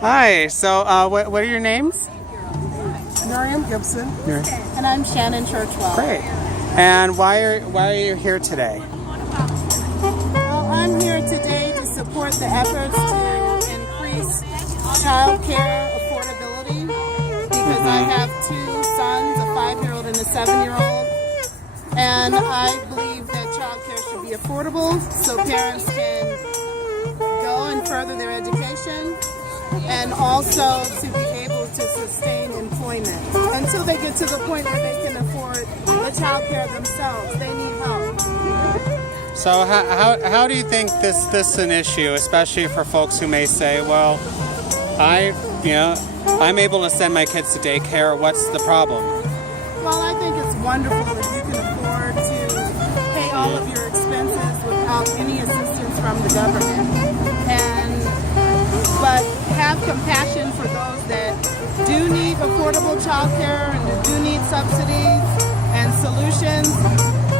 Hi. So, what are your names? Miriam Gibson. And I'm Shannon Churchwell. Great. And why are you here today? Well, I'm here today to support the efforts to increase child care affordability because I have two sons, a 5-year-old and a 7-year-old, and I believe that child care should be affordable so parents can go and further their education, and also to be able to sustain employment until they get to the point where they can afford the child care themselves. They need help. So, how do you think this is an issue, especially for folks who may say, well, I'm able to send my kids to daycare. What's the problem? Well, I think it's wonderful that you can afford to pay all of your expenses without any assistance from the government. But have compassion for those that do need affordable child care and do need subsidies and solutions,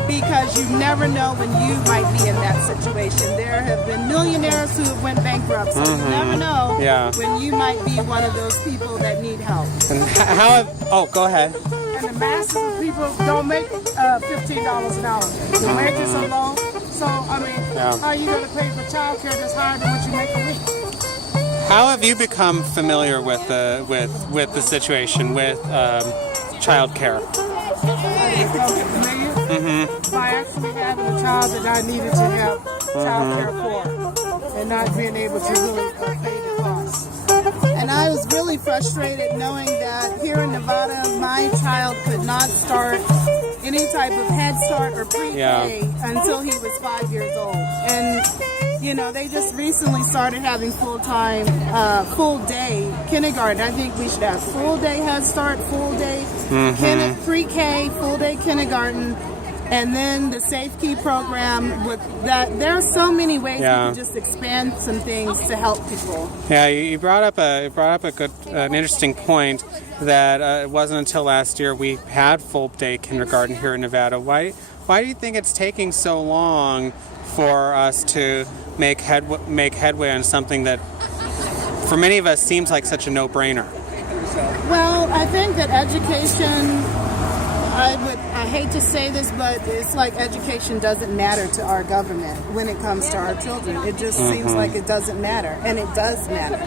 because you never know when you might be in that situation. There have been millionaires who have went bankrupt, so you never know when you might be one of those people that need help. And go ahead. And the masses of people don't make $15 an hour. The wages are low. So, how are you going to pay for child care that's higher than what you make a week? How have you become familiar with the situation with child care? By actually having a child that I needed to have child care for, and not being able to really pay the costs. And I was really frustrated knowing that here in Nevada, my child could not start any type of Head Start or pre-K until he was 5 years old. And they just recently started having full-time, full-day kindergarten. I think we should have full-day Head Start, full-day pre-K, full-day kindergarten, and then the Safe Key program. With that, there are so many ways we can just expand some things to help people. Yeah, you brought up an interesting point that it wasn't until last year we had full-day kindergarten here in Nevada. Why do you think it's taking so long for us to make headway on something that, for many of us, seems like such a no-brainer? Well, I think that education, I hate to say this, but it's like education doesn't matter to our government when it comes to our children. It just seems like it doesn't matter, and it does matter.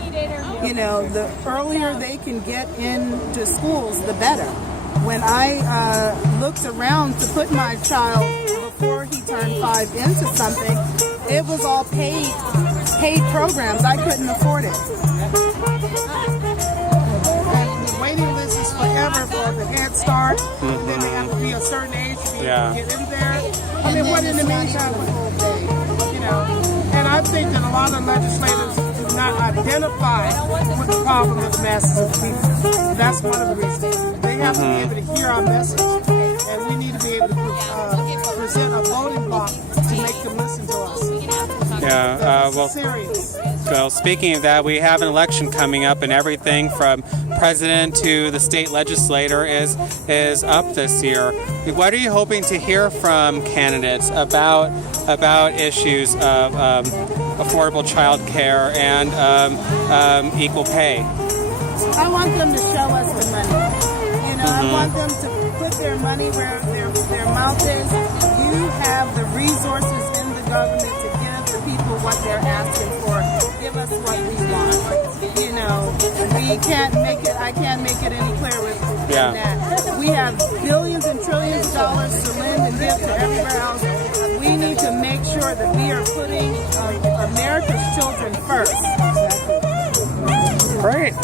The earlier they can get into schools, the better. When I looked around to put my child before he turned 5 into something, it was all paid programs. I couldn't afford it. And the waiting list is forever for the Head Start. Then they have to be a certain age to be able to get in there. What in the meantime? And I think that a lot of legislators do not identify with the problem of the masses of people. That's one of the reasons. They have to be able to hear our message, and we need to be able to present a voting block to make them listen to us. Well, speaking of that, we have an election coming up, and everything from president to the state legislator is up this year. What are you hoping to hear from candidates about issues of affordable child care and equal pay? I want them to show us the money. I want them to put their money where their mouth is. You have the resources in the government to give the people what they're asking for. Give us what we want. We can't make it. I can't make it any clearer than that. We have billions and trillions of dollars to lend and give to everywhere else. We need to make sure that we are putting America's children first. Great.